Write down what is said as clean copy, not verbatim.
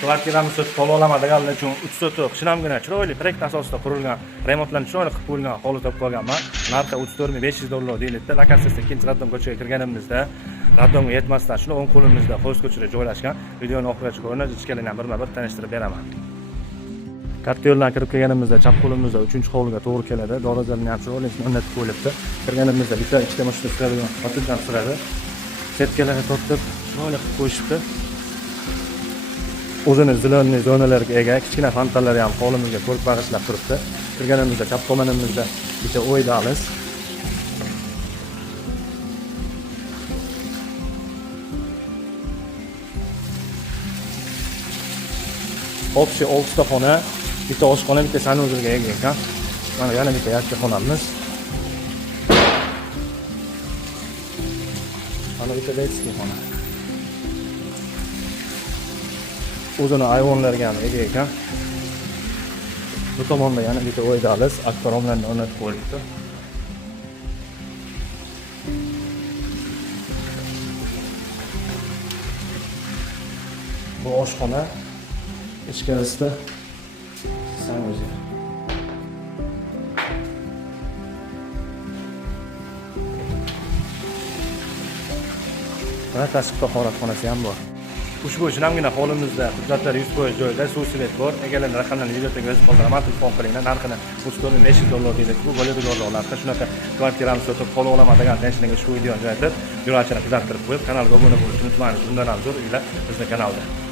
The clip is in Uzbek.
Kvartiramiz sotib qo'la olaman deganlar uchun 3 sotuq shinamgina chiroyli proyekt asosida qurilgan, remontlarni chiroyli qilib qo'yilgan hovli topib qolganman. Narxi $34.500 deyiladi. Lakasida ikkinchi Raddom ko'chaga kirganimizda Raddomga yetmasdan shuni o'ng qo'limizda Xo'sh ko'chada joylashgan. Videoni oxirigacha ko'ring, ichkaridan birma-bir tanishtirib beraman. Katta yo'ldan kirib kelganimizda chap qo'limizda 3-hovliga to'g'ri keladi. Dorozalni ham chiroyli o'rnatib qo'yilibdi. Kirganimizda bitta ikkita mashina turadigan xotindan turadi. Setkalarni tortib chiroyli qilib qo'yishibdi. O'zini zilonli zonalarga ega, kichkina fontanlar ham hovlimizga ko'rib bag'ishlab turibdi. Kirganimizda chap tomonimizda bitta o'y dahliz. Общий 6 ta xona, bitta oshxona, bitta sanuzilga ega ekan. Mana yana bitta yakka xonamiz. Mana bitta detskiy xona. O'zini ayvonlarga ham ega ekan. Bu tomonda yana bitta o'y dahliz, aktoromlarni o'rnatib qo'yilibdi. Bu oshxona, ichkarisida sanuzil. Mana tashqi tahoratxonasi ham bor. Ushbu shinamgina hovlimizda hujjatlar 100% joyida, suv svet bor. Egalarning raqamlarini videoga yozib qoldiraman, telefon qilinglar. Narxini $34.500 deydi. Bu bo'ladigan narxda shunaqa kvartirani sotib qo'la olaman degan tenishlarga ushbu videoni joylatib, yo'lachini kuzattirib qo'yib, kanalga obuna bo'lishni unutmaysiz. Bundan ham zo'r uylar bizning kanalda.